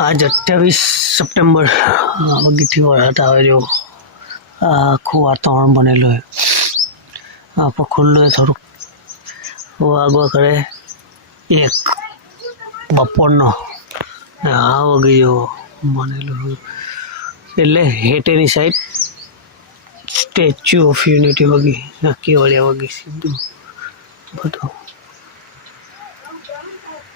આજ અઠ્યાવીસ સપ્ટેમ્બર વગીથી વરસાદ આવે જો આખું વાતાવરણ બનેલું હોય. આ ખુલ્લું હોય થોડુંક. વાગવા કરે એક બપોરનો. આ વગી જેવો બનેલું. એટલે હેટેની સાઈડ સ્ટેચ્યુ ઓફ યુનિટી વગી નક્કી વળ્યા વગી સીધું બધું.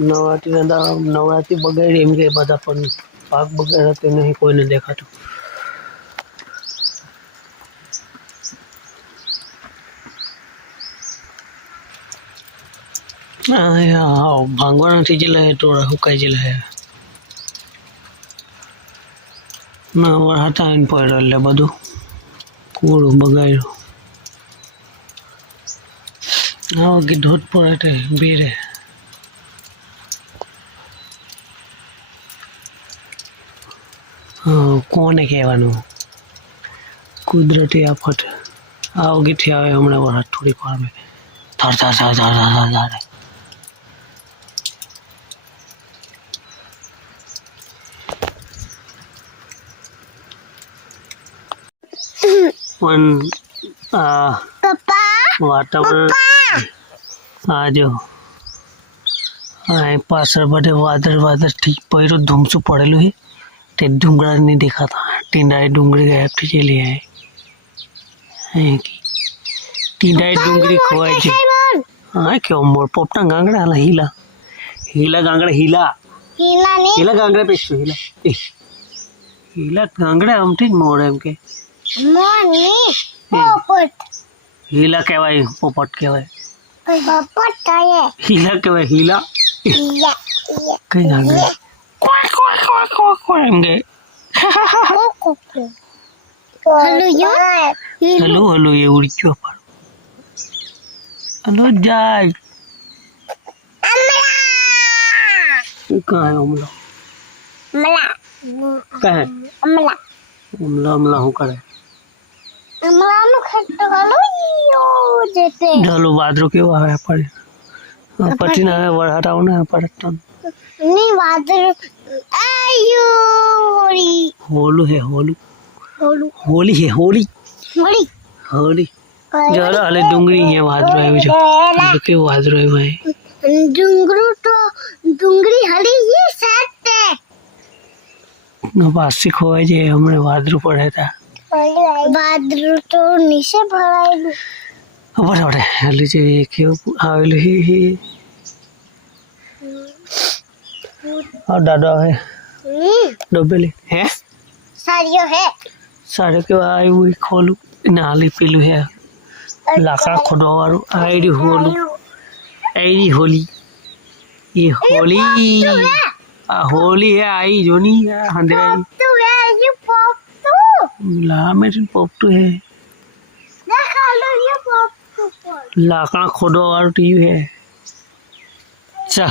નવરાત્રિના દા નવરાત્રિ બગાડી એમ કે બધા પણ પાક બગાડ્યા તે નહીં, કોઈને દેખાતું. ભાંગવા નથી જેલા તો હુકાઈ જેલા હે. ના હતા એને પડ્યો એટલે બધું કૂડું બગાડ્યું. હા કે ધોધ પડે ભીરે. કોને કહેવાનું કુદરતી આફત આ વગીથી આવે હમણાં વરસાદ થોડીક વાર મેં થર થર થર થર થર થર થર પણ આ પપ્પા વાતાવરણ આ જો આ પાછળ બધે વાદળ વાદળ ઠીક પડ્યું ધૂમસું પડેલું છે ढूंगड़ा नहीं देखा था। टिंडाए डूंगरी गायब थे तो चले आए। टिंडाए डूंगरी खोए जी। हाँ क्यों मोर? पोपटा गांगड़ा हला हीला। हीला गांगड़ा हीला। हीला नहीं। हीला गांगड़ा पेश हीला। हीला गांगड़ा हम ठीक मोर हैं के मोर नहीं हाँ। पोपट। हीला कहवाई पोपट क्या कहवाई पोपट क्या है हीला क्या हीला। हीला कहीं गांगड़ा। कोई कोई कोई। पाएँगे। हेलो हेलो ये उड़ क्यों पर हेलो जाय कहाँ है उमला? कहाँ है? उमला उमला उमला हूँ है? उमला में खट्टा गलो यो जेते। ढलो बादरो के वहाँ है पर। पटिना है वरहटाऊँ ना पटन ની વાદળ આયુ હોલી હોલુ હે હોલુ હોલુ હોલી હે હોલી હોલી હોલી જરા હાલે ડુંગળી અહીંયા વાદળો આવ્યું છે કેવું વાદળો આવ્યું હે ડુંગરું તો ડુંગળી હળી ગઈ સાતે નો પાસી ખોવાય છે હમણે વાદળું પડે હતા વાદળું તો નીચે ભરાયેલું બરાબર એટલે જે કેવું આવેલું હે હે और दादा है। हम्म। डबेली। है? सारियो है। सारियो के आई हुई खोलू नाली पीलू है। लाका खोदो और आईडी होलू। आईडी होली। ये होली। आ होली है आई जोनी हंदरा तो है ये पॉप पॉपटू ला मेरे पॉपटू है। देखा लो ये पॉपटू लाका खुदवारो टीवी है। चल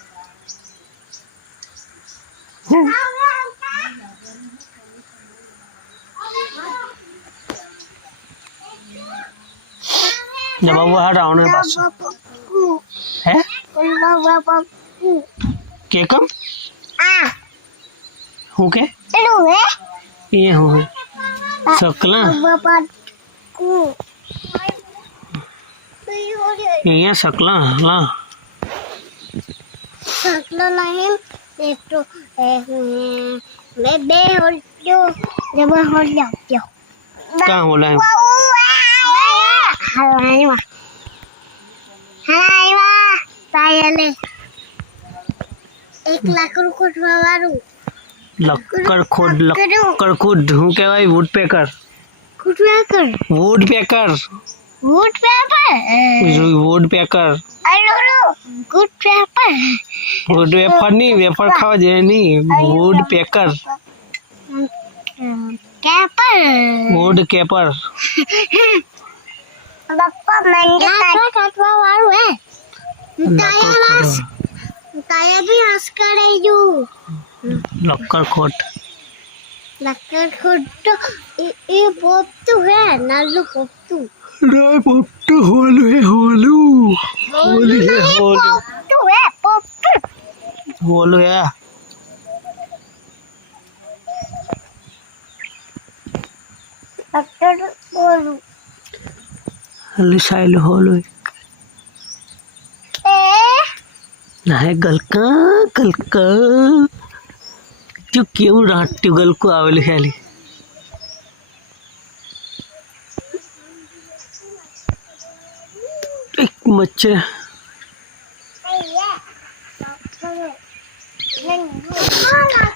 जब वो हटाओ ने बस है के कम आ हूं के लू है ये हूं सकला ये सकला ला सकला लाइन एक तो मैं बे होल जो जब होल जाओ क्या होला है लक्कड़ खुद लक्कड़ खुद ढूं के भाई woodpecker woodpecker woodpecker wood paper woodpecker good paper wood wafer नहीं वेफर खावा जे नहीं वुड पेकर कैपर वुड कैपर पप्पा मंगे काटवा वाला है। গায়া ভি আসকার আইজু লক্কর খট। লক্কর খট এ এ পপতু হে নালু পপতু হল হে হলু হলু। হে হলু পপতু হে পপতু হলু ના ગલકા ગલકા જો કેવું રાટ્યું ગલકું આવેલું છે આલી એક મચ્છર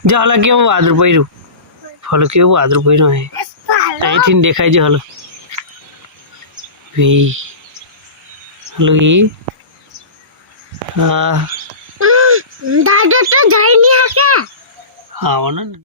જો હાલ કેવું વાદળું પડ્યું હલો કેવું વાદળું પડ્યું અહીં અહીંથી દેખાય છે હલો વી હલો ઈ હા દાદા તો જઈ નહીં શકે આવવાના ને